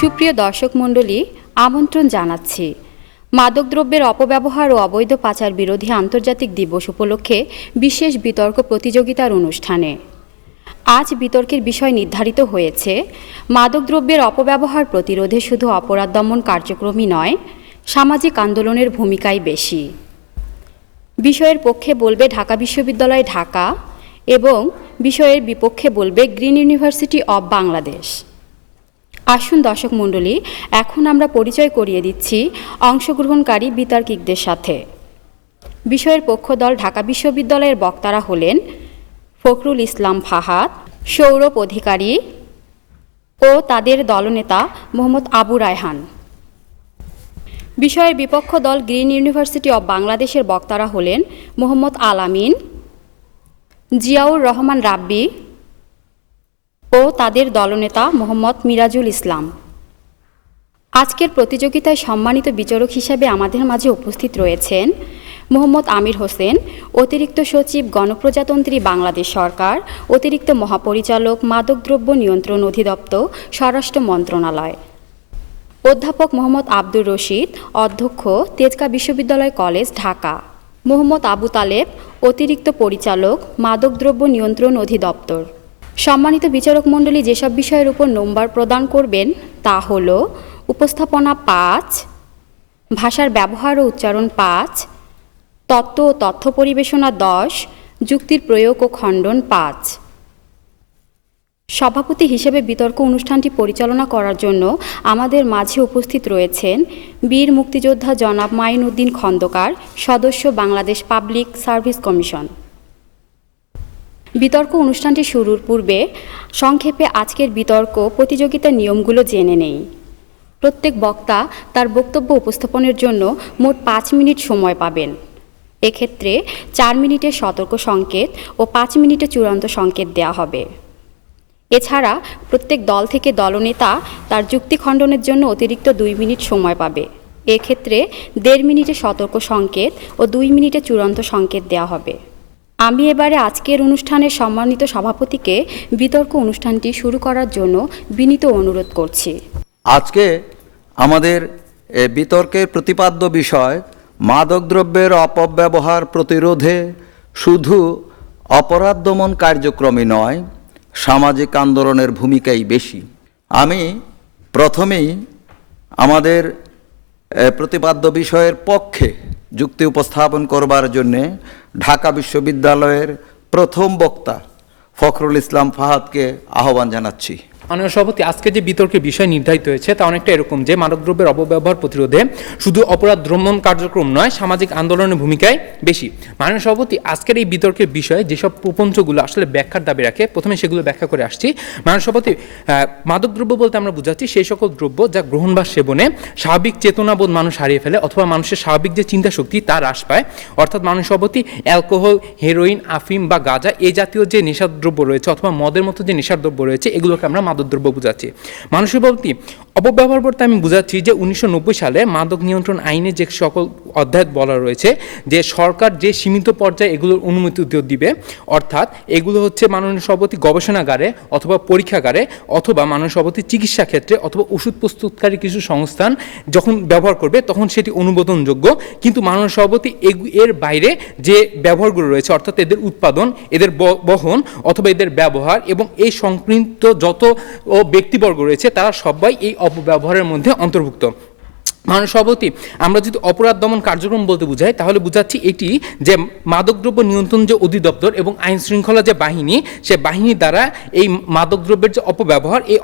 সুপ্রিয় দর্শক মণ্ডলী, আমন্ত্রণ জানাচ্ছি মাদকদ্রব্যের অপব্যবহার ও অবৈধ পাচার বিরোধী আন্তর্জাতিক দিবস উপলক্ষে বিশেষ বিতর্ক প্রতিযোগিতার অনুষ্ঠানে। আজ বিতর্কের বিষয় নির্ধারিত হয়েছে মাদকদ্রব্যের অপব্যবহার প্রতিরোধে শুধু অপরাধ দমন কার্যক্রমই নয়, সামাজিক আন্দোলনের ভূমিকাই বেশি। বিষয়ের পক্ষে বলবে ঢাকা বিশ্ববিদ্যালয় ঢাকা এবং বিষয়ের বিপক্ষে বলবে গ্রিন ইউনিভার্সিটি অব বাংলাদেশ। আসুন দর্শক মণ্ডলী, এখন আমরা পরিচয় করিয়ে দিচ্ছি অংশগ্রহণকারী বিতর্কিকদের সাথে। বিষয়ের পক্ষ দল ঢাকা বিশ্ববিদ্যালয়ের বক্তারা হলেন ফখরুল ইসলাম ফাহাদ, সৌরভ অধিকারী ও তাদের দলনেতা মোহাম্মদ আবু রায়হান। বিষয়ের বিপক্ষ দল গ্রিন ইউনিভার্সিটি অব বাংলাদেশের বক্তারা হলেন মোহাম্মদ আলামিন, জিয়াউর রহমান রাব্বি ও তাদের দলনেতা মোহাম্মদ মিরাজুল ইসলাম। আজকের প্রতিযোগিতায় সম্মানিত বিচারক হিসেবে আমাদের মাঝে উপস্থিত রয়েছেন মোহাম্মদ আমির হোসেন, অতিরিক্ত সচিব, গণপ্রজাতন্ত্রী বাংলাদেশ সরকার, অতিরিক্ত মহাপরিচালক, মাদকদ্রব্য নিয়ন্ত্রণ অধিদপ্তর, স্বরাষ্ট্র মন্ত্রণালয়। অধ্যাপক মোহাম্মদ আব্দুর রশিদ, অধ্যক্ষ, তেজগাঁ বিশ্ববিদ্যালয় কলেজ, ঢাকা। মোহাম্মদ আবু তালেব, অতিরিক্ত পরিচালক, মাদকদ্রব্য নিয়ন্ত্রণ অধিদপ্তর। সম্মানিত বিচারক মণ্ডলী যেসব বিষয়ের উপর নম্বর প্রদান করবেন তা হল উপস্থাপনা 5, ভাষার ব্যবহার ও উচ্চারণ 5, তত্ত্ব ও তথ্য পরিবেশনা 10, যুক্তির প্রয়োগ ও খণ্ডন 5। সভাপতি হিসেবে বিতর্ক অনুষ্ঠানটি পরিচালনা করার জন্য আমাদের মাঝে উপস্থিত রয়েছেন বীর মুক্তিযোদ্ধা জনাব মাইন উদ্দিন খন্দকার, সদস্য, বাংলাদেশ পাবলিক সার্ভিস কমিশন। বিতর্ক অনুষ্ঠানটি শুরুর পূর্বে সংক্ষেপে আজকের বিতর্ক প্রতিযোগিতার নিয়মগুলো জেনে নেই। প্রত্যেক বক্তা তার বক্তব্য উপস্থাপনের জন্য মোট 5 মিনিট সময় পাবেন। এক্ষেত্রে 4 মিনিটের সতর্ক সংকেত ও 5 মিনিটের চূড়ান্ত সংকেত দেওয়া হবে। এছাড়া প্রত্যেক দল থেকে দলনেতা তার যুক্তি খণ্ডনের জন্য অতিরিক্ত 2 মিনিট সময় পাবে। এক্ষেত্রে 1.5 মিনিটের সতর্ক সংকেত ও 2 মিনিটের চূড়ান্ত সংকেত দেওয়া হবে। আমি এবারে আজকের অনুষ্ঠানের সম্মানিত সভাপতিকে বিতর্ক অনুষ্ঠানটি শুরু করার জন্য বিনীত অনুরোধ করছি। আজকে আমাদের বিতর্কের প্রতিপাদ্য বিষয় মাদকদ্রব্যের অপব্যবহার প্রতিরোধে শুধু অপরাধ দমন কার্যক্রমই নয়, সামাজিক আন্দোলনের ভূমিকাই বেশি। আমি প্রথমেই আমাদের প্রতিপাদ্য বিষয়ের পক্ষে যুক্তি উপস্থাপন করবার জন্যে ঢাকা বিশ্ববিদ্যালয়ের প্রথম বক্তা ফখরুল ইসলাম ফাহাদকে আহ্বান জানাচ্ছি। মাননীয় সভাপতি, আজকে যে বিতর্কের বিষয় নির্ধারিত হয়েছে তা অনেকটা এরকম যে মাদকদ্রব্যের অপব্যবহার প্রতিরোধে শুধু অপরাধ দমন কার্যক্রম নয়, সামাজিক আন্দোলনের ভূমিকায় বেশি। মাননীয় সভাপতি, আজকের এই বিতর্কের বিষয়ে যেসব প্রপঞ্চগুলো আসলে ব্যাখ্যার দাবি রাখে, প্রথমে সেগুলো ব্যাখ্যা করে আসছি। মাননীয় সভাপতি, মাদকদ্রব্য বলতে আমরা বুঝাচ্ছি সেই সকল দ্রব্য যা গ্রহণ বা সেবনে স্বাভাবিক চেতনাবোধ মানুষ হারিয়ে ফেলে অথবা মানুষের স্বাভাবিক যে চিন্তা শক্তি তা হ্রাস পায়। অর্থাৎ মাননীয় সভাপতি, অ্যালকোহল, হেরোইন, আফিম বা গাঁজা এই জাতীয় যে নেশাদ্রব্য রয়েছে অথবা মদের মতো যে নেশাদ্রব্য রয়েছে এগুলোকে আমরা মাদকদ্রব্য বুঝাচ্ছি। মাননীয় সভাপতি, অপব্যবহার বলতে আমি বুঝাচ্ছি যে 1990 সালে মাদক নিয়ন্ত্রণ আইনে যে সকল অধ্যায় বলা রয়েছে যে সরকার যে সীমিত পর্যায়ে এগুলোর অনুমতি দিবে, অর্থাৎ এগুলো হচ্ছে মাননীয় সভাপতি গবেষণাগারে অথবা পরীক্ষাগারে অথবা মাননীয় সভাপতি চিকিৎসা ক্ষেত্রে অথবা ওষুধ প্রস্তুতকারী কিছু সংস্থান যখন ব্যবহার করবে তখন সেটি অনুমোদনযোগ্য। কিন্তু মাননীয় সভাপতি এর বাইরে যে ব্যবহারগুলো রয়েছে অর্থাৎ এদের উৎপাদন, এদের বহন অথবা এদের ব্যবহার এবং এই সংপৃক্ত যত ব্যক্তিবর্গ রয়েছে তারা সবাই এই অপব্যবহারের মধ্যে অন্তর্ভুক্ত। মাননীয় সভাপতি, আমরা যদি অপরাধ দমন কার্যক্রম বলতে বুঝাই তাহলে বুঝাচ্ছি এটি যে মাদকদ্রব্য নিয়ন্ত্রণ যে অধিদপ্তর এবং আইন শৃঙ্খলা যে বাহিনী, সে বাহিনী দ্বারা এই মাদকদ্রব্যের যে অপব্যবহার, এই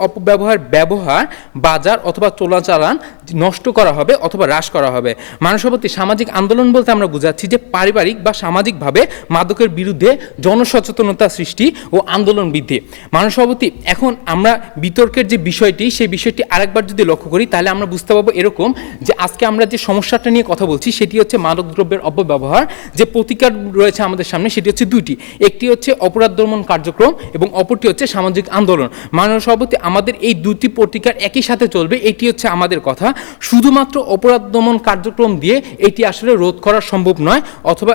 ব্যবহার বাজার অথবা চোরাচালান নষ্ট করা হবে অথবা হ্রাস করা হবে। মাননীয় সভাপতি, সামাজিক আন্দোলন বলতে আমরা বুঝাচ্ছি যে পারিবারিক বা সামাজিকভাবে মাদকের বিরুদ্ধে জনসচেতনতা সৃষ্টি ও আন্দোলন বৃদ্ধি। মাননীয় সভাপতি, এখন আমরা বিতর্কের যে বিষয়টি, সেই বিষয়টি আরেকবার যদি লক্ষ্য করি তাহলে আমরা বুঝতে পারবো এরকম যে আজকে আমরা যে সমস্যাটা নিয়ে কথা বলছি সেটি হচ্ছে মাদকদ্রব্যের অপব্যবহার। যে প্রতিকার রয়েছে আমাদের সামনে সেটি হচ্ছে দুইটি, একটি হচ্ছে অপরাধ দমন কার্যক্রম এবং অপরটি হচ্ছে সামাজিক আন্দোলন। মাননীয় সভাপতি, আমাদের এই দুটি প্রতিকার একই সাথে চলবে, এটি হচ্ছে আমাদের কথা। শুধুমাত্র অপরাধ দমন কার্যক্রম দিয়ে এটি আসলে রোধ করা সম্ভব নয়, অথবা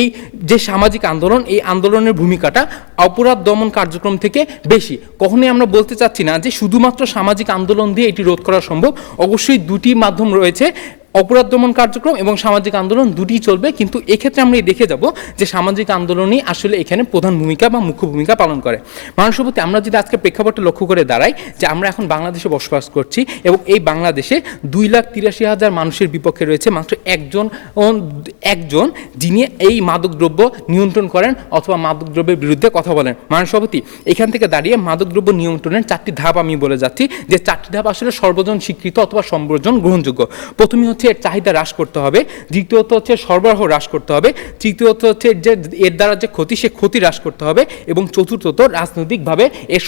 এই যে সামাজিক আন্দোলন, এই আন্দোলনের ভূমিকাটা অপরাধ দমন কার্যক্রম থেকে বেশি। কখনোই আমরা বলতে চাচ্ছি না যে শুধুমাত্র সামাজিক আন্দোলন দিয়ে এটি রোধ করা সম্ভব। অবশ্যই দুটি মাধ্যম রয়েছে, অপরাধ দমন কার্যক্রম এবং সামাজিক আন্দোলন দুটিই চলবে, কিন্তু এক্ষেত্রে আমরা দেখে যাব যে সামাজিক আন্দোলনই আসলে এখানে প্রধান ভূমিকা বা মুখ্য ভূমিকা পালন করে। মাননীয় সভাপতি, আমরা যদি আজকে প্রেক্ষাপটে লক্ষ্য করে দাঁড়াই যে আমরা এখন বাংলাদেশে বসবাস করছি এবং এই বাংলাদেশে 2,83,000 মানুষের বিপক্ষে রয়েছে মাত্র একজন যিনি এই মাদকদ্রব্য নিয়ন্ত্রণ করেন অথবা মাদকদ্রব্যের বিরুদ্ধে কথা বলেন। মাননীয় সভাপতি, এখান থেকে দাঁড়িয়ে মাদকদ্রব্য নিয়ন্ত্রণের 4টি ধাপ আমি বলে যাচ্ছি, যে 4টি ধাপ আসলে সর্বজন স্বীকৃত অথবা সর্বজন গ্রহণযোগ্য। প্রথমে হচ্ছে এর চাহিদা হ্রাস করতে হবে, দ্বিতীয়ত হচ্ছে সরবরাহ হ্রাস করতে হবে, তৃতীয়ত হচ্ছে যে এর দ্বারা যে ক্ষতি, সে ক্ষতি হ্রাস করতে হবে, এবং চতুর্থত রাজনৈতিকভাবে এর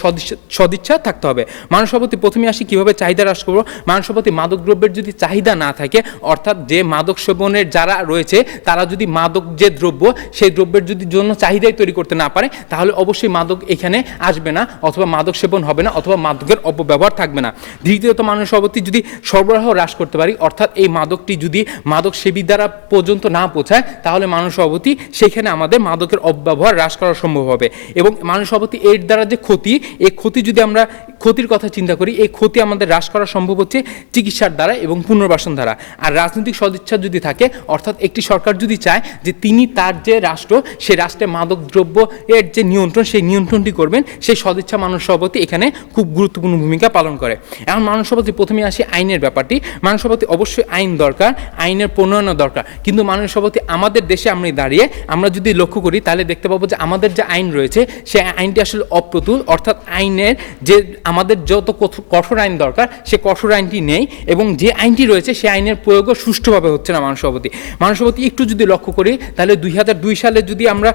সদিচ্ছা থাকতে হবে। মাননীয় সভাপতি, প্রথমে আসি কিভাবে চাহিদা হ্রাস করবো। মাননীয় সভাপতি, মাদকদ্রব্যের যদি চাহিদা না থাকে, অর্থাৎ যে মাদক সেবনের যারা রয়েছে তারা যদি মাদক যে দ্রব্য, সেই দ্রব্যের যদি জন্য চাহিদাই তৈরি করতে না পারে, তাহলে অবশ্যই মাদক এখানে আসবে না, অথবা মাদক সেবন হবে না, অথবা মাদকের অপব্যবহার থাকবে না। দ্বিতীয়ত, মাননীয় সভাপতি, যদি সরবরাহ হ্রাস করতে পারি, অর্থাৎ এই মাদকটি যদি মাদক সেবী দ্বারা পর্যন্ত না পৌঁছায়, তাহলে মাননীয় সভাপতি সেখানে আমাদের মাদকের অপব্যবহার হ্রাস করা সম্ভব হবে। এবং মাননীয় সভাপতি, এর দ্বারা যে ক্ষতি, এই ক্ষতি যদি আমরা ক্ষতির কথা চিন্তা করি, এই ক্ষতি আমাদের হ্রাস করা সম্ভব হচ্ছে চিকিৎসার দ্বারা এবং পুনর্বাসন দ্বারা। আর রাজনৈতিক সদিচ্ছা যদি থাকে, অর্থাৎ একটি সরকার যদি চায় যে তিনি তার যে রাষ্ট্র, সেই রাষ্ট্রে মাদক দ্রব্য এর যে নিয়ন্ত্রণ, সেই নিয়ন্ত্রণটি করবেন, সেই সদিচ্ছা মাননীয় সভাপতি এখানে খুব গুরুত্বপূর্ণ ভূমিকা পালন করে। এখন মাননীয় সভাপতি, প্রথমে আসি আইনের ব্যাপারটি। মাননীয় সভাপতি, অবশ্যই আইন দরকার, আইনের প্রণয়ন দরকার, কিন্তু মাননীয় সভাপতি আমাদের দেশে আমরা দাঁড়িয়ে আমরা যদি লক্ষ্য করি তাহলে দেখতে পাবো যে আমাদের যে আইন রয়েছে সেই আইনটি আসলে অপ্রতুল, অর্থাৎ আইনের যে আমাদের যত কঠোর আইন দরকার সে কঠোর আইনটি নেই, এবং যে আইনটি রয়েছে সেই আইনের প্রয়োগও সুষ্ঠুভাবে হচ্ছে না। মাননীয় সভাপতি, একটু যদি লক্ষ্য করি তাহলে 2002 সালে যদি আমরা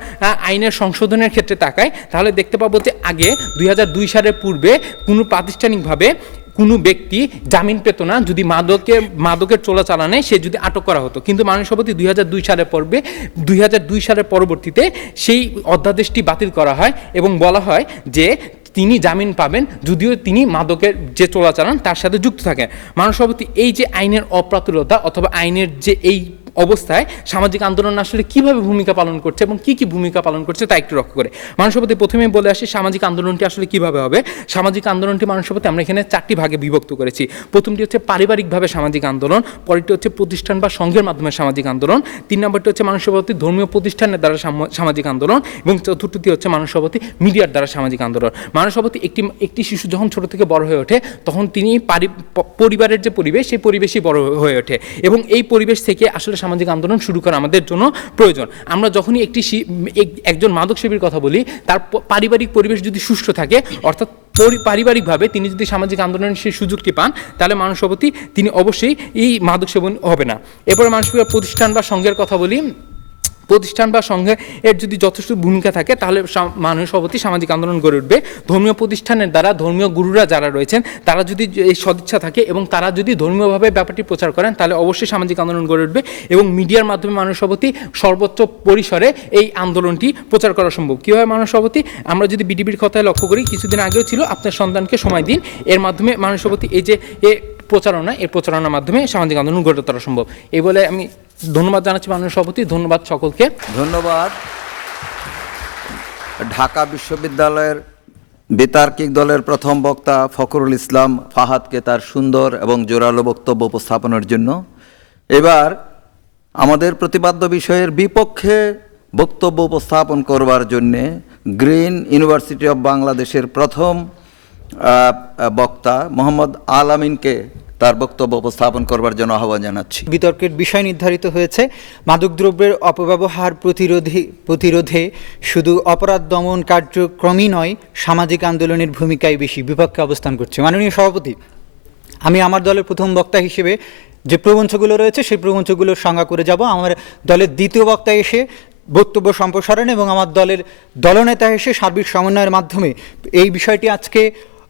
আইনের সংশোধনের ক্ষেত্রে তাকাই, তাহলে দেখতে পাবো যে আগে 2002 সালের পূর্বে কোনো প্রাতিষ্ঠানিকভাবে কোনো ব্যক্তি জামিন পেত না যদি মাদকের চোরাচালানে সে যদি আটক করা হতো। কিন্তু মাননীয় সভাপতি 2002 সালের পরবর্তীতে সেই অধ্যাদেশটি বাতিল করা হয় এবং বলা হয় যে তিনি জামিন পাবেন যদিও তিনি মাদকের যে চোরাচালান তার সাথে যুক্ত থাকেন। মাননীয় সভাপতি, এই যে আইনের অপ্রাতুলতা অথবা আইনের যে এই অবস্থায় সামাজিক আন্দোলন আসলে কিভাবে ভূমিকা পালন করছে এবং কি ভূমিকা পালন করছে তা একটু লক্ষ্য করে। মাননীয় সভাপতি, প্রথমেই বলে আসি সামাজিক আন্দোলনটি আসলে কিভাবে হবে। সামাজিক আন্দোলনটি মাননীয় সভাপতি আমরা এখানে 4টি ভাগে বিভক্ত করেছি। প্রথমটি হচ্ছে পারিবারিকভাবে সামাজিক আন্দোলন, পরেরটি হচ্ছে প্রতিষ্ঠান বা সংঘের মাধ্যমে সামাজিক আন্দোলন, 3 নম্বরটি হচ্ছে মাননীয় সভাপতি ধর্মীয় প্রতিষ্ঠানের দ্বারা সামাজিক আন্দোলন, এবং চতুর্থটি হচ্ছে মাননীয় সভাপতি মিডিয়ার দ্বারা সামাজিক আন্দোলন। মাননীয় সভাপতি, একটি শিশু যখন ছোট থেকে বড় হয়ে ওঠে তখন তিনি পরিবারের যে পরিবেশ সেই পরিবেশই বড় হয়ে ওঠে, এবং এই পরিবেশ থেকে আসলে সামাজিক আন্দোলন শুরু করা আমাদের জন্য প্রয়োজন। আমরা যখনই একজন মাদক সেবীর কথা বলি, তার পারিবারিক পরিবেশ যদি সুষ্ঠু থাকে, অর্থাৎ পারিবারিকভাবে তিনি যদি সামাজিক আন্দোলনের সেই সুযোগটি পান, তাহলে মাননীয় সভাপতি তিনি অবশ্যই এই মাদক সেবন হবে না। এরপরে মাননীয় প্রতিষ্ঠান বা সংঘের কথা বলি। প্রতিষ্ঠান বা সংঘে এর যদি যথেষ্ট ভূমিকা থাকে তাহলে মাননীয় সভাপতি সামাজিক আন্দোলন গড়ে উঠবে। ধর্মীয় প্রতিষ্ঠানের দ্বারা ধর্মীয় গুরুরা যারা রয়েছেন তারা যদি এই সদিচ্ছা থাকে এবং তারা যদি ধর্মীয়ভাবে ব্যাপারটি প্রচার করেন তাহলে অবশ্যই সামাজিক আন্দোলন গড়ে উঠবে, এবং মিডিয়ার মাধ্যমে মাননীয় সভাপতি সর্বোচ্চ পরিসরে এই আন্দোলনটি প্রচার করা সম্ভব। কীভাবে মাননীয় সভাপতি, আমরা যদি বিডিবির কথায় লক্ষ্য করি, কিছুদিন আগেও ছিল আপনার সন্তানকে সময় দিন, এর মাধ্যমে মাননীয় সভাপতি এই যে প্রচারণার মাধ্যমে সামাজিক আন্দোলন গড়ে তোলা সম্ভব। এই বলে আমি ধন্যবাদ জানাচ্ছি মাননীয় সভাপতি। ধন্যবাদ সকলকে। ধন্যবাদ। ঢাকা বিশ্ববিদ্যালয়ের বিতার্কিক দলের প্রথম বক্তা ফখরুল ইসলাম ফাহাদকে তার সুন্দর এবং জোরালো বক্তব্য উপস্থাপনের জন্য। এবার আমাদের প্রতিপাদ্য বিষয়ের বিপক্ষে বক্তব্য উপস্থাপন করবার জন্যে গ্রিন ইউনিভার্সিটি অব বাংলাদেশের প্রথম বক্তা মোহাম্মদ আল আমিনকে তার বক্তব্য উপস্থাপন করবার জন্য আহ্বান জানাচ্ছি। বিতর্কের বিষয় নির্ধারিত হয়েছে মাদকদ্রব্যের অপব্যবহার প্রতিরোধে শুধু অপরাধ দমন কার্যক্রমই নয়, সামাজিক আন্দোলনের ভূমিকাই বেশি। বিপক্ষে অবস্থান করছে মাননীয় সভাপতি, আমি আমার দলের প্রথম বক্তা হিসেবে যে প্রবঞ্চগুলো রয়েছে সেই প্রবঞ্চগুলোর সংজ্ঞা করে যাব। আমার দলের দ্বিতীয় বক্তা এসে বক্তব্য সম্প্রসারণ এবং আমার দলের দলনেতা এসে সার্বিক সমন্বয়ের মাধ্যমে এই বিষয়টি আজকে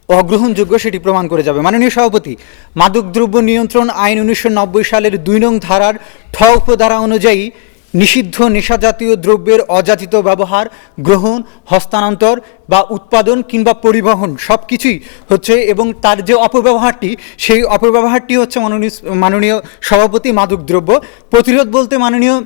অগ্রহণযোগ্য সেটি প্রমাণ করে যাবে। মাননীয় সভাপতি, মাদকদ্রব্য নিয়ন্ত্রণ আইন 1990 সালের 2 নং ধারার ঠ উপধারা অনুযায়ী নিষিদ্ধ নেশাজাতীয় দ্রব্যের অযাচিত ব্যবহার, গ্রহণ, হস্তান্তর বা উৎপাদন কিংবা পরিবহন সব কিছুই হচ্ছে, এবং তার যে অপব্যবহারটি, সেই অপব্যবহারটি হচ্ছে মাননীয় সভাপতি মাদকদ্রব্য প্রতিরোধ বলতে মাননীয়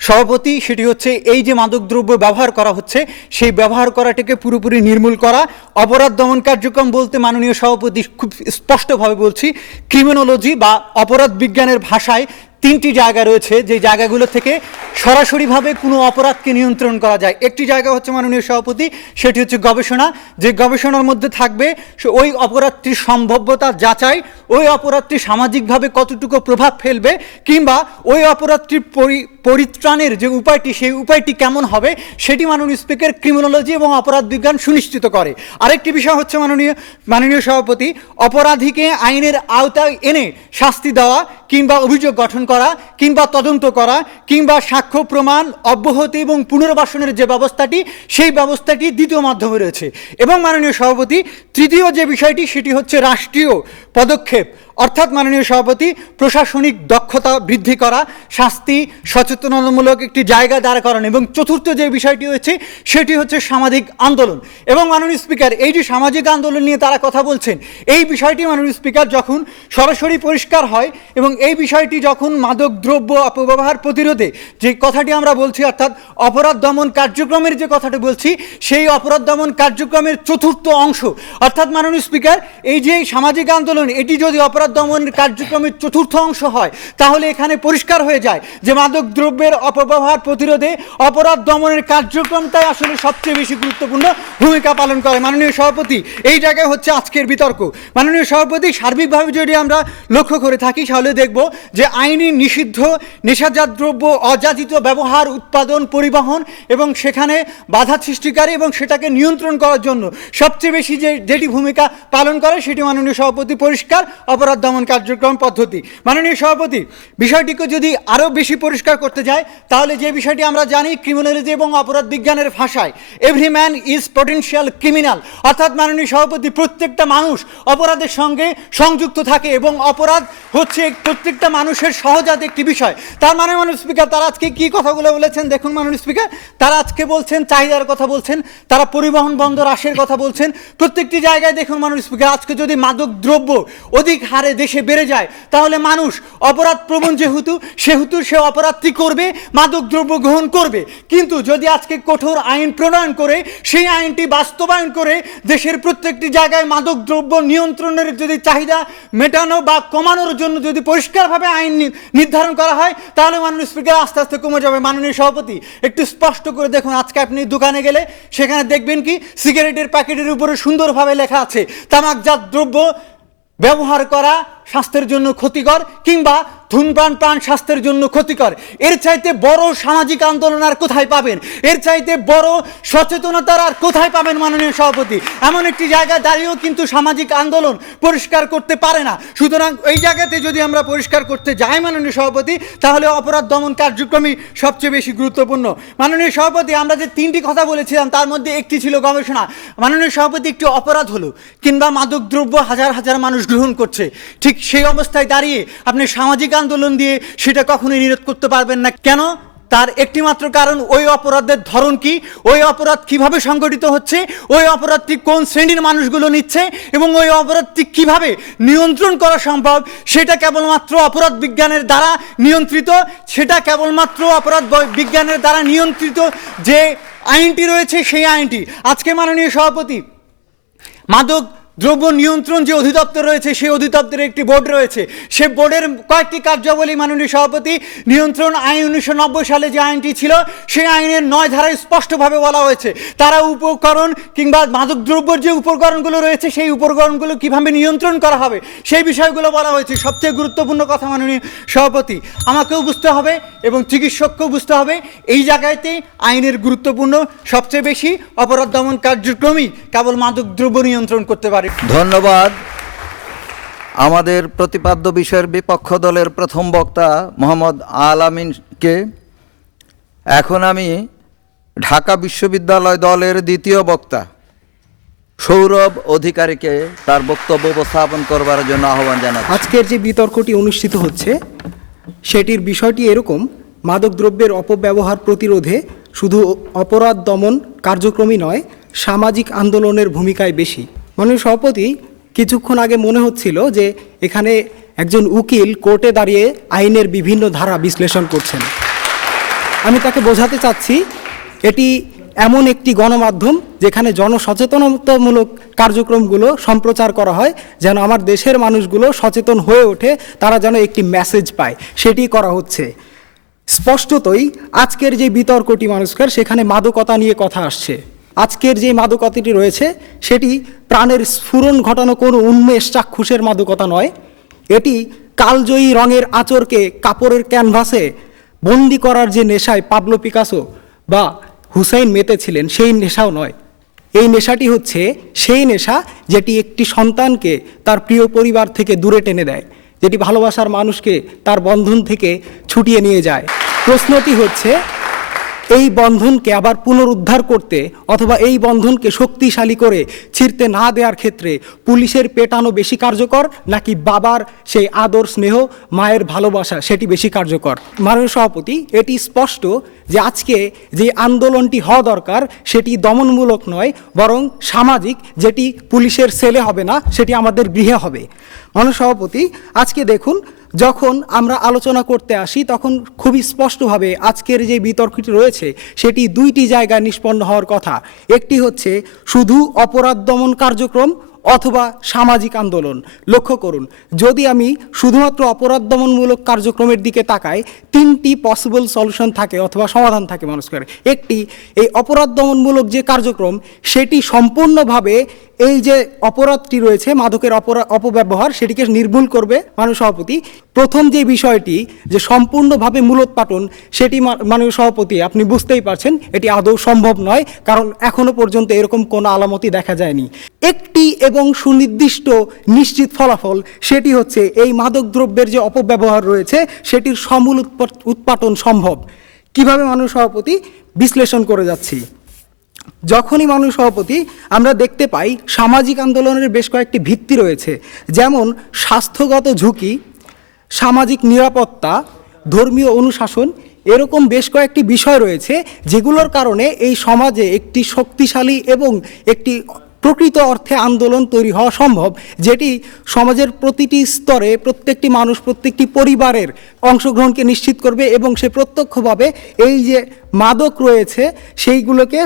সভাপতি সেটি হচ্ছে এই যে মাদকদ্রব্য ব্যবহার করা হচ্ছে সেই ব্যবহার করাটাকে পুরোপুরি নির্মূল করা। অপরাধ দমন কার্যক্রম বলতে মাননীয় সভাপতি খুব স্পষ্টভাবে বলছি, ক্রিমিনোলজি বা অপরাধ বিজ্ঞানের ভাষায় 3টি জায়গা রয়েছে যে জায়গাগুলো থেকে সরাসরিভাবে কোনো অপরাধকে নিয়ন্ত্রণ করা যায়। একটি জায়গা হচ্ছে মাননীয় সভাপতি, সেটি হচ্ছে গবেষণা, যে গবেষণার মধ্যে থাকবে ওই অপরাধটির সম্ভাব্যতা যাচাই, ওই অপরাধটি সামাজিকভাবে কতটুকু প্রভাব ফেলবে, কিংবা ওই অপরাধটির পরিত্রাণের যে উপায়টি সেই উপায়টি কেমন হবে সেটি মাননীয় স্পিকার ক্রিমিনোলজি এবং অপরাধ বিজ্ঞান সুনিশ্চিত করে। আরেকটি বিষয় হচ্ছে মাননীয় সভাপতি, অপরাধীকে আইনের আওতায় এনে শাস্তি দেওয়া কিংবা অভিযোগ গঠন করা কিংবা তদন্ত করা কিংবা সাক্ষ্য প্রমাণ অব্যাহতি এবং পুনর্বাসনের যে ব্যবস্থাটি সেই ব্যবস্থাটি দ্বিতীয় মাধ্যমে রয়েছে। এবং মাননীয় সভাপতি, তৃতীয় যে বিষয়টি সেটি হচ্ছে রাষ্ট্রীয় পদক্ষেপ, অর্থাৎ মাননীয় সভাপতি প্রশাসনিক দক্ষতা বৃদ্ধি করা, শাস্তি সচেতনতামূলক একটি জায়গা দাঁড় করানো, এবং চতুর্থ যে বিষয়টি হচ্ছে সেটি হচ্ছে সামাজিক আন্দোলন। এবং মাননীয় স্পিকার, এই যে সামাজিক আন্দোলন নিয়ে তারা কথা বলছেন, এই বিষয়টি মাননীয় স্পিকার যখন সরাসরি পরিষ্কার হয় এবং এই বিষয়টি যখন মাদক দ্রব্য অপব্যবহার প্রতিরোধে যে কথাটি আমরা বলছি, অর্থাৎ অপরাধ দমন কার্যক্রমের যে কথাটি বলছি, সেই অপরাধ দমন কার্যক্রমের চতুর্থ অংশ, অর্থাৎ মাননীয় স্পিকার এই যে সামাজিক আন্দোলন এটি যদি অপরাধ দমন কার্যক্রমের চতুর্থ অংশ হয় তাহলে এখানে পরিষ্কার হয়ে যায় যে মাদক দ্রব্যের অপব্যবহার প্রতিরোধে অপরাধ দমনের কার্যক্রমটাই আসলে সবচেয়ে বেশি গুরুত্বপূর্ণ ভূমিকা পালন করে। মাননীয় সভাপতি, এই জায়গায় হচ্ছে আজকের বিতর্ক। মাননীয় সভাপতি, সার্বিকভাবে যদি আমরা লক্ষ্য করে থাকি তাহলে দেখব যে আইনি নিষিদ্ধ নেশাজাত দ্রব্য অযাচিত ব্যবহার, উৎপাদন, পরিবহন এবং সেখানে বাধা সৃষ্টিকারী এবং সেটাকে নিয়ন্ত্রণ করার জন্য সবচেয়ে বেশি যেটি ভূমিকা পালন করে সেটি মাননীয় সভাপতি পরিষ্কার অপরাধ দমন কার্যক্রম পদ্ধতি। মাননীয় সভাপতি, বিষয়টিকে যদি আরও বেশি পরিষ্কার করতে যায় তাহলে যে বিষয়টি আমরা জানি ক্রিমিনোলজি এবং অপরাধ বিজ্ঞানের ভাষায় every man is potential criminal, অর্থাৎ মাননীয় সভাপতি প্রত্যেকটা মানুষ অপরাধের সঙ্গে সংযুক্ত থাকে এবং অপরাধ হচ্ছে প্রত্যেকটা মানুষের সহজাত একটি বিষয়। তার মানে মাননীয় স্পিকার তারা আজকে কি কথাগুলো বলেছেন দেখুন মাননীয় স্পিকার, তারা আজকে বলছেন চাহিদার কথা বলছেন, তারা পরিবহন বন্দর হ্রাসের কথা বলছেন, প্রত্যেকটি জায়গায় দেখুন মাননীয় স্পিকার আজকে যদি মাদক দ্রব্য অধিক হারে দেশে বেড়ে যায় তাহলে মানুষ অপরাধ প্রবণ যেহেতু সে অপরাধটি করবে, মাদক দ্রব্য গ্রহণ করবে। কিন্তু যদি আজকে কঠোর আইন প্রণয়ন করে সেই আইনটি বাস্তবায়ন করে দেশের প্রত্যেকটি জায়গায় মাদক দ্রব্য নিয়ন্ত্রণের যদি চাহিদা মেটানো বা কমানোর জন্য যদি পরিষ্কারভাবে আইন নির্ধারণ করা হয় তাহলে মাননীয় স্পিকার আস্তে আস্তে কমে যাবে। মাননীয় সভাপতি, একটু স্পষ্ট করে দেখুন, আজকে আপনি দোকানে গেলে সেখানে দেখবেন কি সিগারেটের প্যাকেটের উপরে সুন্দরভাবে লেখা আছে তামাকজাত দ্রব্য ব্যবহার করা স্বাস্থ্যের জন্য ক্ষতিকর কিংবা ধূমপান পান স্বাস্থ্যের জন্য ক্ষতিকর। এর চাইতে বড় সামাজিক আন্দোলন আর কোথায় পাবেন? এর চাইতে বড় সচেতনতার আর কোথায় পাবেন মাননীয় সভাপতি? এমন একটি জায়গায় দাঁড়িয়েও কিন্তু সামাজিক আন্দোলন পরিষ্কার করতে পারে না। সুতরাং এই জায়গাতে যদি আমরা পরিষ্কার করতে যাই মাননীয় সভাপতি তাহলে অপরাধ দমন কার্যক্রমই সবচেয়ে বেশি গুরুত্বপূর্ণ। মাননীয় সভাপতি, আমরা যে 3টি কথা বলেছিলাম তার মধ্যে একটি ছিল গবেষণা। মাননীয় সভাপতি, একটি অপরাধ হলো কিংবা মাদক দ্রব্য হাজার হাজার মানুষ গ্রহণ করছে, ঠিক সেই অবস্থায় দাঁড়িয়ে আপনি সামাজিক আন্দোলন দিয়ে সেটা কখনোই নিরোধ করতে পারবেন না। কেন? তার একটি মাত্র কারণ, ওই অপরাধের ধরন কি, ওই অপরাধ কিভাবে সংগঠিত হচ্ছে, ওই অপরাধটি কোন শ্রেণীর মানুষগুলো নিচ্ছে এবং ওই অপরাধটি কিভাবে নিয়ন্ত্রণ করা সম্ভব সেটা কেবলমাত্র অপরাধ বিজ্ঞানের দ্বারা নিয়ন্ত্রিত। সেটা কেবলমাত্র অপরাধ বিজ্ঞানের দ্বারা নিয়ন্ত্রিত যে আইনটি রয়েছে সেই আইনটি। আজকে মাননীয় সভাপতি, মাদক দ্রব্য নিয়ন্ত্রণ যে অধিদপ্তর রয়েছে সেই অধিদপ্তরের একটি বোর্ড রয়েছে, সে বোর্ডের কয়েকটি কার্যাবলী মাননীয় সভাপতি, নিয়ন্ত্রণ আইন 1990 সালে যে আইনটি ছিল সেই আইনের 9 ধারায় স্পষ্টভাবে বলা হয়েছে তারা উপকরণ কিংবা মাদকদ্রব্যের যে উপকরণগুলো রয়েছে সেই উপকরণগুলো কিভাবে নিয়ন্ত্রণ করা হবে সেই বিষয়গুলো বলা হয়েছে। সবচেয়ে গুরুত্বপূর্ণ কথা মাননীয় সভাপতি, আমাকেও বুঝতে হবে এবং চিকিৎসককেও বুঝতে হবে এই জায়গাতে আইনের গুরুত্বপূর্ণ সবচেয়ে বেশি অপরাধ দমন কার্যক্রমই কেবল মাদকদ্রব্য নিয়ন্ত্রণ করতে পারে। ধন্যবাদ। আমাদের প্রতিপাদ্য বিষয়ের বিপক্ষ দলের প্রথম বক্তা মোহাম্মদ আলামিনকে। এখন আমি ঢাকা বিশ্ববিদ্যালয় দলের দ্বিতীয় বক্তা সৌরভ অধিকারীকে তার বক্তব্য উপস্থাপন করবার জন্য আহ্বান জানাচ্ছি। আজকের যে বিতর্কটি অনুষ্ঠিত হচ্ছে সেটির বিষয়টি এরকম, মাদকদ্রব্যের অপব্যবহার প্রতিরোধে শুধু অপরাধ দমন কার্যক্রমই নয়, সামাজিক আন্দোলনের ভূমিকায় বেশি। মাননীয় সভাপতি, কিছুক্ষণ আগে মনে হচ্ছিল যে এখানে একজন উকিল কোর্টে দাঁড়িয়ে আইনের বিভিন্ন ধারা বিশ্লেষণ করছেন। আমি তাকে বোঝাতে চাচ্ছি এটি এমন একটি গণমাধ্যম যেখানে জনসচেতনতামূলক কার্যক্রমগুলো সম্প্রচার করা হয়, যেন আমার দেশের মানুষগুলো সচেতন হয়ে ওঠে, তারা যেন একটি মেসেজ পায়, সেটি করা হচ্ছে। স্পষ্টতই আজকের যে বিতর্কটি মানুষের, সেখানে মাদকতা নিয়ে কথা আসছে। আজকের যে মাদকতাটি রয়েছে সেটি প্রাণের স্ফুরণ ঘটানো কোনো উন্মেষ চাক্ষুষের মাদকতা নয়, এটি কালজয়ী রঙের আঁচড়কে কাপড়ের ক্যানভাসে বন্দি করার যে নেশায় পাবলো পিকাসো বা হুসাইন মেতেছিলেন সেই নেশাও নয়। এই নেশাটি হচ্ছে সেই নেশা যেটি একটি সন্তানকে তার প্রিয় পরিবার থেকে দূরে টেনে দেয়, যেটি ভালোবাসার মানুষকে তার বন্ধন থেকে ছুটিয়ে নিয়ে যায়। প্রশ্নটি হচ্ছে এই বন্ধনকে আবার পুনরুদ্ধার করতে অথবা এই বন্ধনকে শক্তিশালী করে ছিঁড়তে না দেওয়ার ক্ষেত্রে পুলিশের পেটানো বেশি কার্যকর নাকি বাবার সেই আদর স্নেহ মায়ের ভালোবাসা সেটি বেশি কার্যকর? মাননীয় সভাপতি, এটি স্পষ্ট যে আজকে যে আন্দোলনটি হওয়া দরকার সেটি দমনমূলক নয়, বরং সামাজিক, যেটি পুলিশের সেলে হবে না, সেটি আমাদের গৃহে হবে। মাননীয় সভাপতি, আজকে দেখুন যখন আমরা আলোচনা করতে আসি তখন খুবই স্পষ্টভাবে আজকের যে বিতর্কটি রয়েছে সেটি দুইটি জায়গায় নিষ্পন্ন হওয়ার কথা। একটি হচ্ছে শুধু অপরাধ দমন কার্যক্রম অথবা সামাজিক আন্দোলন। লক্ষ্য করুন, যদি আমি শুধুমাত্র অপরাধ দমনমূলক কার্যক্রমের দিকে তাকাই, তিনটি পসিবল সলিউশন থাকে অথবা সমাধান থাকে মানুষের। একটি, এই অপরাধ দমনমূলক যে কার্যক্রম সেটি সম্পূর্ণভাবে এই যে অপরাধটি রয়েছে মাদকের অপব্যবহার সেটিকে নির্মূল করবে। মাননীয় সভাপতি, প্রথম যে বিষয়টি যে সম্পূর্ণভাবে মূলোৎপাটন, সেটি মাননীয় সভাপতি আপনি বুঝতেই পারছেন এটি আদৌ সম্ভব নয়, কারণ এখনো পর্যন্ত এরকম কোনো আলামতই দেখা যায়নি। একটি এবং সুনির্দিষ্ট নিশ্চিত ফলাফল, সেটি হচ্ছে এই মাদকদ্রব্যের যে অপব্যবহার রয়েছে সেটির সমূল উৎপাটন সম্ভব। কিভাবে মাননীয় সভাপতি? বিশ্লেষণ করে যাচ্ছি। যখনই মাননীয় সভাপতি আমরা দেখতে পাই সামাজিক আন্দোলনের বেশ কয়েকটি ভিত্তি রয়েছে, যেমন স্বাস্থ্যগত ঝুঁকি, সামাজিক নিরাপত্তা, ধর্মীয় অনুশাসন, এরকম বেশ কয়েকটি বিষয় রয়েছে যেগুলোর কারণে এই সমাজে একটি শক্তিশালী এবং একটি প্রকৃত অর্থে আন্দোলন তৈরি হওয়া সম্ভব, যেটি সমাজের প্রতিটি স্তরে প্রত্যেকটি মানুষ, প্রত্যেকটি পরিবারের অংশগ্রহণকে নিশ্চিত করবে এবং সে প্রত্যক্ষভাবে এই যে মাদক রয়েছে সেইগুলোকে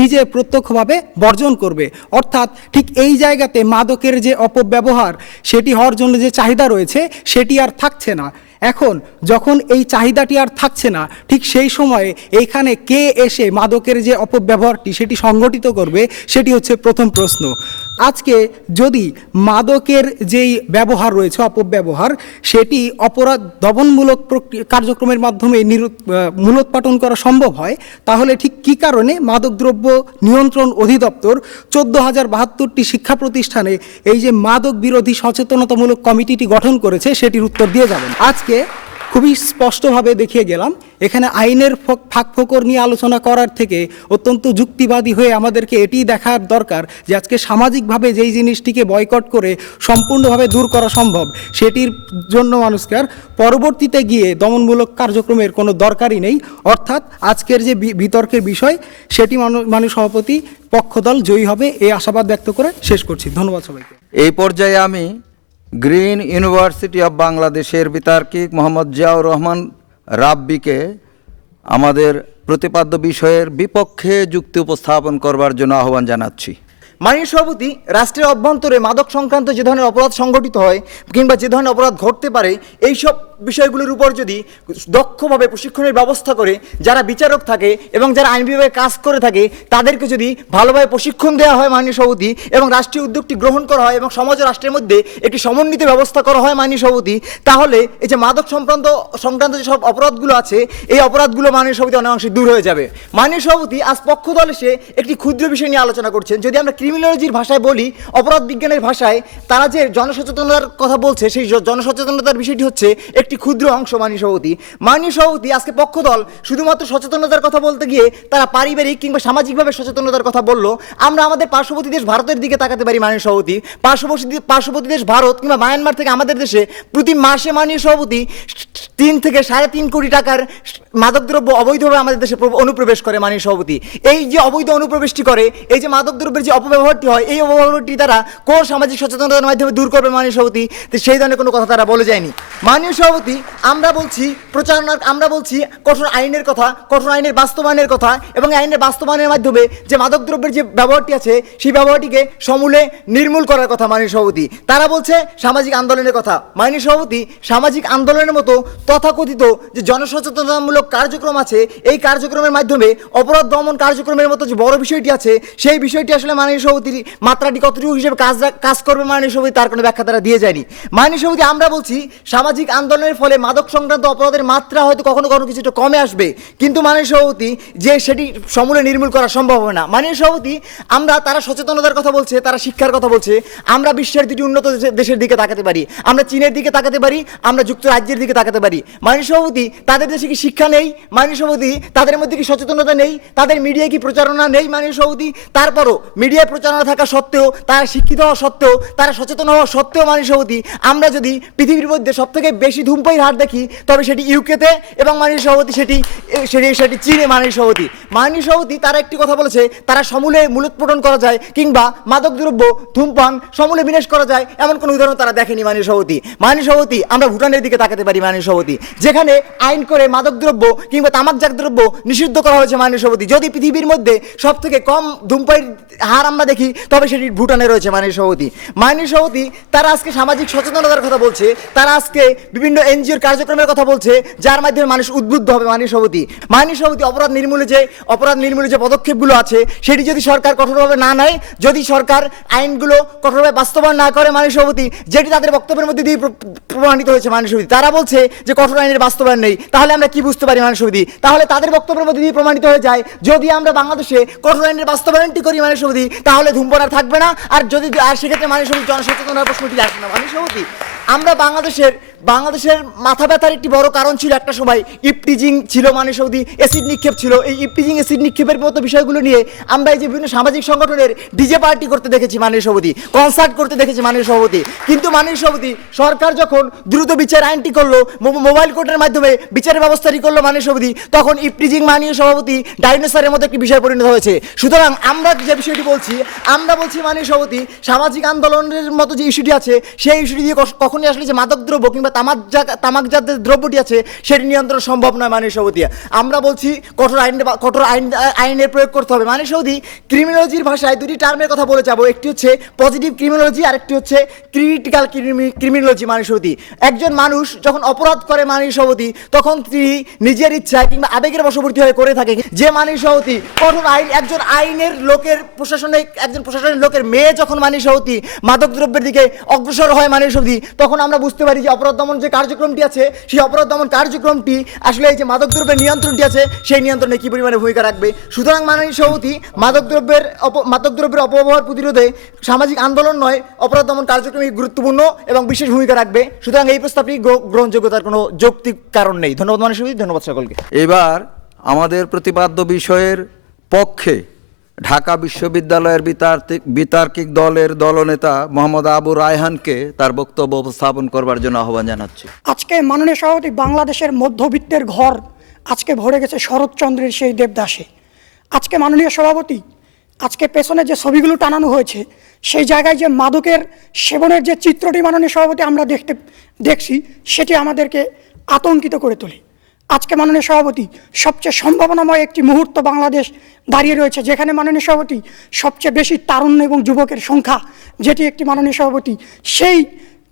নিজে প্রত্যক্ষভাবে বর্জন করবে। অর্থাৎ ঠিক এই জায়গাতে মাদকের যে অপব্যবহার সেটি হওয়ার জন্য যে চাহিদা রয়েছে সেটি আর থাকছে না। এখন যখন এই চাহিদাটি আর থাকছে না, ঠিক সেই সময়ে এইখানে কে এসে মাদকের যে অপব্যবহারটি সেটি সংগঠিত করবে, সেটি হচ্ছে প্রথম প্রশ্ন। আজকে যদি মাদকের যেই ব্যবহার রয়েছে অপব্যবহার, সেটি অপরাধ দমনমূলক কার্যক্রমের মাধ্যমে মূলোৎপাটন করা সম্ভব হয়, তাহলে ঠিক কী কারণে মাদকদ্রব্য নিয়ন্ত্রণ অধিদপ্তর 14,072টি শিক্ষা প্রতিষ্ঠানে এই যে মাদক বিরোধী সচেতনতামূলক কমিটিটি গঠন করেছে সেটির উত্তর দিয়ে যাবেন। আজকে খুবই স্পষ্টভাবে দেখিয়ে গেলাম এখানে আইনের ফাঁকফোকর নিয়ে আলোচনা করার থেকে অত্যন্ত যুক্তিবাদী হয়ে আমাদেরকে এটি দেখার দরকার যে আজকে সামাজিকভাবে যেই জিনিসটিকে বয়কট করে সম্পূর্ণভাবে দূর করা সম্ভব, সেটির জন্য মানুষকে আর পরবর্তীতে গিয়ে দমনমূলক কার্যক্রমের কোনো দরকারই নেই। অর্থাৎ আজকের যে বিতর্কের বিষয় সেটি মাননীয় সভাপতি পক্ষদল জয়ী হবে এই আশাবাদ ব্যক্ত করে শেষ করছি। ধন্যবাদ সবাইকে। এই পর্যায়ে আমি গ্রিন ইউনিভার্সিটি অব বাংলাদেশের বিতার্কিক মোহাম্মদ জিয়াউর রহমান রাব্বিকে আমাদের প্রতিপাদ্য বিষয়ের বিপক্ষে যুক্তি উপস্থাপন করবার জন্য আহ্বান জানাচ্ছি। মাননীয় সভাপতি, রাষ্ট্রের অভ্যন্তরে মাদক সংক্রান্ত যে ধরনের অপরাধ সংঘটিত হয় কিংবা যে ধরনের অপরাধ ঘটতে পারে, এইসব বিষয়গুলোর উপর যদি দক্ষভাবে প্রশিক্ষণের ব্যবস্থা করে যারা বিচারক থাকে এবং যারা আইন বিভাগে কাজ করে থাকে তাদেরকে যদি ভালোভাবে প্রশিক্ষণ দেওয়া হয় মাননীয় সভাপতি, এবং রাষ্ট্রীয় উদ্যোগটি গ্রহণ করা হয় এবং সমাজ ও রাষ্ট্রের মধ্যে একটি সমন্বিত ব্যবস্থা করা হয় মাননীয় সভাপতি, তাহলে এই যে মাদক সংক্রান্ত যেসব অপরাধগুলো আছে এই অপরাধগুলো মাননীয় সভাপতি অনেকাংশে দূর হয়ে যাবে। মাননীয় সভাপতি, আজ পক্ষ দল এসে একটি ক্ষুদ্র বিষয় নিয়ে আলোচনা করছেন। যদি আমরা ক্রিমিনোলজির ভাষায় বলি, অপরাধ বিজ্ঞানের ভাষায়, তারা যে জনসচেতনতার কথা বলছে সেই জনসচেতনতার বিষয়টি হচ্ছে একটি ক্ষুদ্র অংশ মাননীয় সভাপতি। মাননীয় সভাপতি, আজকে পক্ষ দল শুধুমাত্র সচেতনতার কথা বলতে গিয়ে তারা পারিবারিক কিংবা সামাজিকভাবে সচেতনতার কথা বললো। আমরা আমাদের পার্শ্ববর্তী দেশ ভারতের দিকে তাকাতে পারি মাননীয় সভাপতি। পার্শ্ববর্তী দেশ ভারত কিংবা মায়ানমার থেকে আমাদের দেশে প্রতি মাসে মাননীয় সভাপতি 3 থেকে 3.5 কোটি টাকার মাদকদ্রব্য অবৈধভাবে আমাদের দেশে অনুপ্রবেশ করে মাননীয় সভাপতি। এই যে অবৈধ অনুপ্রবেশটি করে, এই যে মাদকদ্রব্যের যে অপব্যবহারটি হয়, এই অপব্যবহারটি তারা কোন সামাজিক সচেতনতার মাধ্যমে দূর করবে মাননীয় সভাপতি, তো সেই ধরনের কোনো কথা তারা বলে যায়নি। মাননীয় সভাপতি, আমরা বলছি প্রচারণার, আমরা বলছি কঠোর আইনের কথা, কঠোর আইনের বাস্তবায়নের কথা, এবং আইনের বাস্তবায়নের মাধ্যমে যে মাদকদ্রব্যের যে ব্যবহারটি আছে সেই ব্যবহারটিকে সমূলে নির্মূল করার কথা মাননীয় সভাপতি। তারা বলছে সামাজিক আন্দোলনের কথা। মাননীয় সভাপতি, সামাজিক আন্দোলনের মতো তথাকথিত যে জনসচেতনতামূলক কার্যক্রম আছে, এই কার্যক্রমের মাধ্যমে অপরাধ দমন কার্যক্রমের মতো যে বড় বিষয়টি আছে, সেই বিষয়টি আসলে মাননীয় সভাপতির মাত্রাটি কতটুকু হিসেবে কাজ করবে মাননীয় সভাপতি তার কোনো ব্যাখ্যা তারা দিয়ে যায়নি। মাননীয় সভাপতি, আমরা বলছি সামাজিক আন্দোলনের ফলে মাদক সংক্রান্ত অপরাধের মাত্রা হয়তো কখনো কখনো কিছুটা কমে আসবে, কিন্তু মাননীয় সভাপতি যে সেটি সমূলে নির্মূল করা সম্ভব হবে না। মাননীয় সভাপতি, তারা সচেতনতার কথা বলছে, তারা শিক্ষার কথা বলছে। আমরা বিশ্বের 2টি উন্নত দেশের দিকে তাকাতে পারি, আমরা চীনের দিকে তাকাতে পারি, আমরা যুক্তরাজ্যের দিকে তাকাতে পারি। মাননীয় সভাপতি, তাদের দেশে কি শিক্ষা নেই? মাননীয় সভাপতি, তাদের মধ্যে কি সচেতনতা নেই? তাদের মিডিয়ায় কি প্রচারণা নেই? মাননীয় সভাপতি, তারপরও মিডিয়ায় প্রচারণা থাকা সত্ত্বেও, তারা শিক্ষিত হওয়া সত্ত্বেও, তারা সচেতন হওয়া সত্ত্বেও মাননীয় সভাপতি, আমরা যদি পৃথিবীর মধ্যে সবথেকে বেশি ধূমপায়ীর হার দেখি তবে সেটি ইউকেতে, এবং মাননীয় সভাপতি সেটি চীনে। মাননীয় সভাপতি, তারা একটি কথা বলেছে, তারা সমূলে মূলোৎপাটন করা যায় কিংবা মাদকদ্রব্য ধূমপান সমূলে বিনাশ করা যায়, এমন কোনো উদাহরণ তারা দেখেনি মাননীয় সভাপতি। আমরা ভুটানের দিকে তাকাতে পারি মাননীয় সভাপতি, যেখানে আইন করে মাদকদ্রব্য কিংবা তামাকজাত দ্রব্য নিষিদ্ধ করা হয়েছে মাননীয় সভাপতি। যদি পৃথিবীর মধ্যে সব থেকে কম ধূমপায়ীর হার আমরা দেখি তবে সেটি ভুটানে রয়েছে মাননীয় সভাপতি। তারা আজকে সামাজিক সচেতনতার কথা বলছে, তারা আজকে বিভিন্ন এনজিওর কার্যক্রমের কথা বলছে, যার মাধ্যমে মানুষ উদ্বুদ্ধ হবে মাননীয় সভাপতি। অপরাধ নির্মূলে যে পদক্ষেপগুলো আছে সেটি যদি সরকার কঠোরভাবে না নেয়, যদি সরকার আইনগুলো কঠোরভাবে বাস্তবায়ন না করে মাননীয় সভাপতি, যেটি তাদের বক্তব্যের মধ্যে দিয়ে প্রমাণিত হয়েছে মাননীয় সভাপতি, তারা বলছে যে কঠোর আইনের বাস্তবায়ন নেই, তাহলে আমরা কি বুঝতে পারি মাননীয় সভাপতি? তাহলে তাদের বক্তব্যের মধ্যে দিয়ে প্রমাণিত হয়ে যায় যদি আমরা বাংলাদেশে কঠোর আইনের বাস্তবায়নটি করি মাননীয় সভাপতি, তাহলে ধূমপান আর থাকবে না। আর সেক্ষেত্রে মাননীয় সভাপতি জনসচেতনতার প্রশ্নটি আসবে না মাননীয় সভাপতি। আমরা বাংলাদেশের মাথা ব্যথার একটি বড় কারণ ছিল একটা সময় ইপটিজিং ছিল মাননীয় সভাপতি, অ্যাসিড নিক্ষেপ ছিল। এই ইপটিজিং অ্যাসিড নিক্ষেপের মতো বিষয়গুলো নিয়ে আমরা এই যে বিভিন্ন সামাজিক সংগঠনের ডিজে পার্টি করতে দেখেছি মাননীয় সভাপতি, কনসার্ট করতে দেখেছি মাননীয় সভাপতি। কিন্তু মাননীয় সভাপতি, সরকার যখন দ্রুত বিচার আইনটি করলো, মোবাইল কোর্টের মাধ্যমে বিচারের ব্যবস্থাটি করলো মাননীয় সভাপতি, তখন ইপটিজিং মাননীয় সভাপতি ডাইনোসরের মতো একটি বিষয় পরিণত হয়েছে। সুতরাং আমরা যে বিষয়টি বলছি, মাননীয় সভাপতি, সামাজিক আন্দোলনের মতো যে ইস্যুটি আছে সেই ইস্যুটি দিয়ে কখনই আসলে যে মাদকদ্রব্য কিংবা তামাকজাত দ্রব্যটি আছে সেটি নিয়ন্ত্রণ সম্ভব নয় মাননীয় সভাপতি। আমরা বলছি কঠোর আইনের প্রয়োগ করতে হবে মাননীয় সভাপতি। ক্রিমিনোলজির ভাষায় 2টি টার্মের কথা বলে যাব, একটি হচ্ছে পজিটিভ ক্রিমিনোলজি আর একটি হচ্ছে ক্রিটিক্যাল ক্রিমিনোলজি মাননীয় সভাপতি। একজন মানুষ যখন অপরাধ করে মাননীয় সভাপতি, তখন তিনি নিজের ইচ্ছায় কিংবা আবেগের বশবর্তী হয়ে করে থাকে। যে মাননীয় সভাপতি কঠোর আইন, একজন প্রশাসনের লোকের মেয়ে যখন মাননীয় সভাপতি মাদকদ্রব্যের দিকে অগ্রসর হয় মাননীয় সভাপতি, তখন আমরা বুঝতে পারি যে অপরাধ দমন যে কার্যক্রমটি আছে সেই অপরাধ দমন কার্যক্রমটি আসলে এই যে মাদকদ্রব্যের নিয়ন্ত্রণটি আছে সেই নিয়ন্ত্রণে কি পরিমাণে ভূমিকা রাখবে। সুতরাং মাননীয় সভাপতি, মাদকদ্রব্যের অপব্যবহার প্রতিরোধে সামাজিক আন্দোলন নয়, অপরাধ দমন কার্যক্রমই গুরুত্বপূর্ণ এবং বিশেষ ভূমিকা রাখবে। সুতরাং এই প্রস্তাবটি গ্রহণযোগ্যতার কোনো যৌক্তিক কারণ নেই। ধন্যবাদ মাননীয় সভাপতি, ধন্যবাদ সকলকে। এবার আমাদের প্রতিপাদ্য বিষয়ের পক্ষে ঢাকা বিশ্ববিদ্যালয়ের বিতার্কিক দলের দলনেতা মোহাম্মদ আবু রায়হানকে তার বক্তব্য উপস্থাপন করবার জন্য আহ্বান জানাচ্ছি। আজকে মাননীয় সভাপতি, বাংলাদেশের মধ্যবিত্তের ঘর আজকে ভরে গেছে শরৎচন্দ্রের সেই দেবদাসে। আজকে মাননীয় সভাপতি, আজকে পেছনে যে ছবিগুলো টানানো হয়েছে সেই জায়গায় যে মাদকের সেবনের যে চিত্রটি মাননীয় সভাপতি আমরা দেখছি সেটি আমাদেরকে আতঙ্কিত করে তোলে। আজকে মাননীয় সভাপতি সবচেয়ে সম্ভাবনাময় একটি মুহূর্ত বাংলাদেশ দাঁড়িয়ে রয়েছে, যেখানে মাননীয় সভাপতি সবচেয়ে বেশি তারুণ্য এবং যুবকের সংখ্যা, যেটি একটি মাননীয় সভাপতি সেই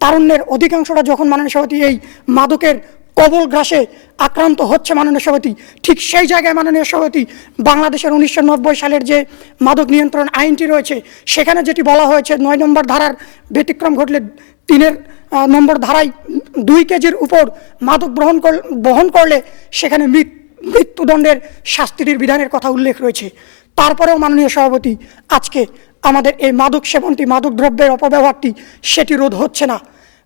তারুণ্যের অধিকাংশটা যখন মাননীয় সভাপতি এই মাদকের কবল গ্রাসে আক্রান্ত হচ্ছে মাননীয় সভাপতি, ঠিক সেই জায়গায় মাননীয় সভাপতি বাংলাদেশের 1990 সালের যে মাদক নিয়ন্ত্রণ আইনটি রয়েছে সেখানে যেটি বলা হয়েছে 9 নম্বর ধারার ব্যতিক্রম ঘটলে 3 নম্বর ধারায় 2 কেজির উপর মাদক বহন করলে সেখানে মৃত্যুদণ্ডের শাস্তির বিধানের কথা উল্লেখ রয়েছে। তারপরেও মাননীয় সভাপতি আজকে আমাদের এই মাদক সেবনটি, মাদক দ্রব্যের অপব্যবহারটি সেটি রোধ হচ্ছে না।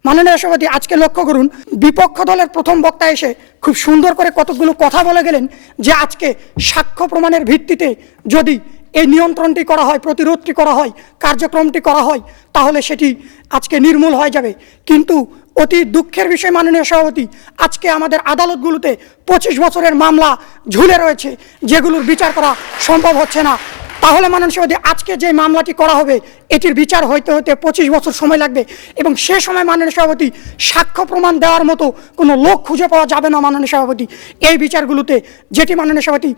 মাননীয় সভাপতি আজকে লক্ষ্য করুন, বিপক্ষ দলের প্রথম বক্তা এসে খুব সুন্দর করে কতগুলো কথা বলে গেলেন যে আজকে সাক্ষ্য প্রমাণের ভিত্তিতে যদি এই নিয়ন্ত্রণটি করা হয়, প্রতিরোধটি করা হয়, কার্যক্রমটি করা হয়, তাহলে সেটি আজকে নির্মূল হয়ে যাবে। কিন্তু অতি দুঃখের বিষয় মাননীয় সভাপতি, আজকে আমাদের আদালতগুলোতে 25 বছরের মামলা ঝুলে রয়েছে, যেগুলোর বিচার করা সম্ভব হচ্ছে না। তাহলে মাননীয় সভাপতি আজকে যে মামলাটি করা হবে এটির বিচার হতে 25 বছর সময় লাগবে, এবং সে সময় মাননীয় সভাপতি সাক্ষ্য প্রমাণ দেওয়ার মতো কোনো লোক খুঁজে পাওয়া যাবে না মাননীয় সভাপতি এই বিচারগুলোতে, যেটি মাননীয় সভাপতি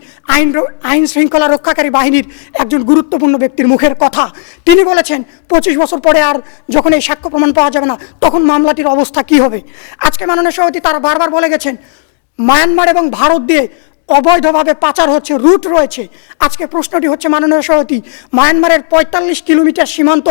আইন শৃঙ্খলা রক্ষাকারী বাহিনীর একজন গুরুত্বপূর্ণ ব্যক্তির মুখের কথা। তিনি বলেছেন 25 বছর পরে আর যখন এই সাক্ষ্য প্রমাণ পাওয়া যাবে না তখন মামলাটির অবস্থা কি হবে। আজকে মাননীয় সভাপতি তারা বারবার বলে গেছেন মায়ানমার এবং ভারত দিয়ে অবৈধভাবে পাচার হচ্ছে, রুট রয়েছে। আজকে প্রশ্নটি হচ্ছে মাননীয় সভাপতি, মায়ানমারের 45 কিলোমিটার সীমান্ত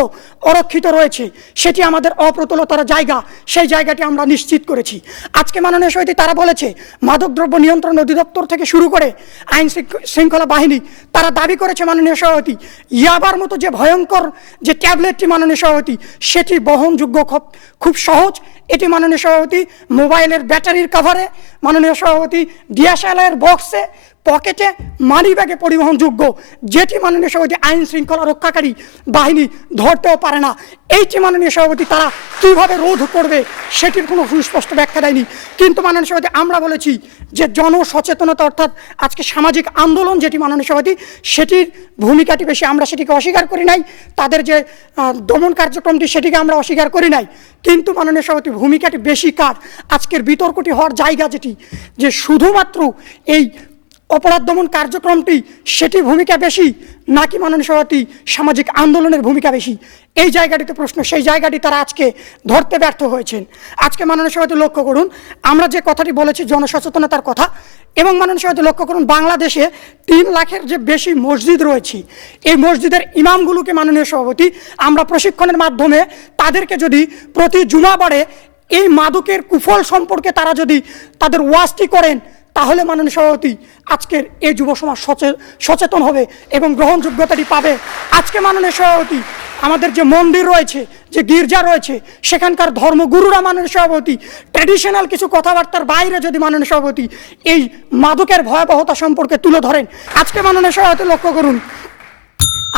অরক্ষিত রয়েছে, সেটি আমাদের অপ্রতুলতার জায়গা, সেই জায়গাটি আমরা নিশ্চিত করেছি। আজকে মাননীয় সভাপতি তারা বলেছে মাদকদ্রব্য নিয়ন্ত্রণ অধিদপ্তর থেকে শুরু করে আইন শৃঙ্খলা বাহিনী তারা দাবি করেছে মাননীয় সভাপতি ইয়াবার মতো যে ভয়ঙ্কর যে ট্যাবলেটটি মাননীয় সভাপতি সেটি বহনযোগ্য, খুব সহজ। এটি মাননীয় সভাপতি মোবাইলের ব্যাটারির কভারে, মাননীয় সভাপতি ডিএসএলআর বক্সে, পকেটে, মানি ব্যাগে পরিবহনযোগ্য, যেটি মাননীয় সভাপতি আইন শৃঙ্খলা রক্ষাকারী বাহিনী ধরতেও পারে না। এইটি মাননীয় সভাপতি তারা কীভাবে রোধ করবে সেটির কোনো সুস্পষ্ট ব্যাখ্যা দেয়নি। কিন্তু মাননীয় সভাপতি আমরা বলেছি যে জনসচেতনতা অর্থাৎ আজকে সামাজিক আন্দোলন যেটি মাননীয় সভাপতি সেটির ভূমিকাটি বেশি, আমরা সেটিকে অস্বীকার করি নাই। তাদের যে দমন কার্যক্রমটি সেটিকে আমরা অস্বীকার করি নাই, কিন্তু মাননীয় সভাপতি ভূমিকাটি বেশি কার। আজকের বিতর্কটি হওয়ার জায়গা যেটি যে শুধুমাত্র এই অপরাধ দমন কার্যক্রমটি সেটি ভূমিকা বেশি নাকি মাননীয় সভাপতি সামাজিক আন্দোলনের ভূমিকা বেশি, এই জায়গাটিতে প্রশ্ন, সেই জায়গাটি তারা আজকে ধরতে ব্যর্থ হয়েছেন। আজকে মাননীয় সভাপতি লক্ষ্য করুন, আমরা যে কথাটি বলেছি জনসচেতনতার কথা, এবং মাননীয় সভাপতি লক্ষ্য করুন বাংলাদেশে 3 লাখের যে বেশি মসজিদ রয়েছে, এই মসজিদের ইমামগুলোকে মাননীয় সভাপতি আমরা প্রশিক্ষণের মাধ্যমে তাদেরকে যদি প্রতি জুমাবারে এই মাদকের কুফল সম্পর্কে তারা যদি তাদের ওয়াজটি করেন, তাহলে মাননীয় সভাপতি আজকের এই যুব সমাজ সচেতন হবে এবং গ্রহণযোগ্যতাটি পাবে। আজকে মাননীয় সভাপতি আমাদের যে মন্দির রয়েছে, যে গির্জা রয়েছে, সেখানকার ধর্মগুরুরা মাননীয় সভাপতি ট্র্যাডিশনাল কিছু কথাবার্তার বাইরে যদি মাননীয় সভাপতি এই মাদকের ভয়াবহতা সম্পর্কে তুলে ধরেন, আজকে মাননীয় সভাপতি লক্ষ্য করুন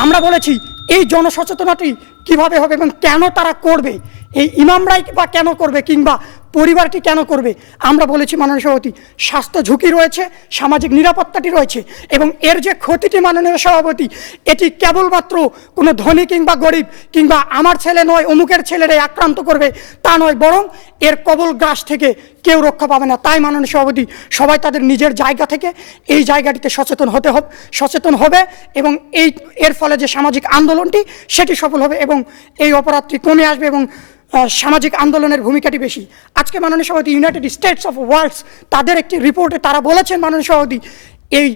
আমরা বলেছি এই জনসচেতনতাটি কিভাবে হবে এবং কেন তারা করবে, এই ইমামরাই বা কেন করবে কিংবা পরিবারটি কেন করবে। আমরা বলেছি মাননীয় সভাপতি স্বাস্থ্য ঝুঁকি রয়েছে, সামাজিক নিরাপত্তাটি রয়েছে, এবং এর যে ক্ষতিটি মাননীয় সভাপতি এটি কেবলমাত্র কোনো ধনী কিংবা গরিব কিংবা আমার ছেলে নয় অমুকের ছেলেরাই আক্রান্ত করবে তা নয়, বরং এর কবল গ্রাস থেকে কেউ রক্ষা পাবে না। তাই মাননীয় সভাপতি সবাই তাদের নিজের জায়গা থেকে এই জায়গাটিতে সচেতন হবে এবং এর ফলে যে সামাজিক আন্দোলনটি সেটি সফল হবে এবং এই অপরাধটি কমে আসবে এবং সামাজিক আন্দোলনের ভূমিকাটি বেশি। আজকে মাননীয় সভাপতি ইউনাইটেড স্টেটস অফ ওয়ার্ল্ডস তাদের একটি রিপোর্টে তারা বলেছেন মাননীয় সভাপতি এই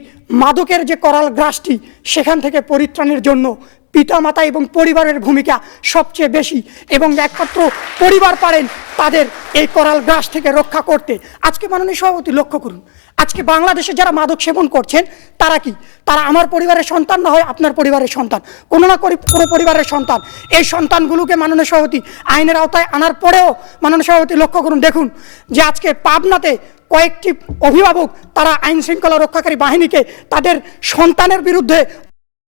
মাদকের যে করাল গ্রাসটি সেখান থেকে পরিত্রাণের জন্য পিতামাতা এবং পরিবারের ভূমিকা সবচেয়ে বেশি, এবং একমাত্র পরিবার পারেন তাদের এই করাল গ্রাস থেকে রক্ষা করতে। আজকে মাননীয় সভাপতি লক্ষ্য করুন, আজকে বাংলাদেশে যারা মাদক সেবন করছেন তারা কি, তারা আমার পরিবারের সন্তান না হয় আপনার পরিবারের সন্তান, কোনো না কোনো পরিবারের সন্তান। এই সন্তানগুলোকে মাননীয় সভাপতি আইনের আওতায় আনার পরেও মাননীয় সভাপতি লক্ষ্য করুন, দেখুন যে আজকে পাবনাতে কয়েকটি অভিভাবক তারা আইন শৃঙ্খলা রক্ষাকারী বাহিনীকে তাদের সন্তানের বিরুদ্ধে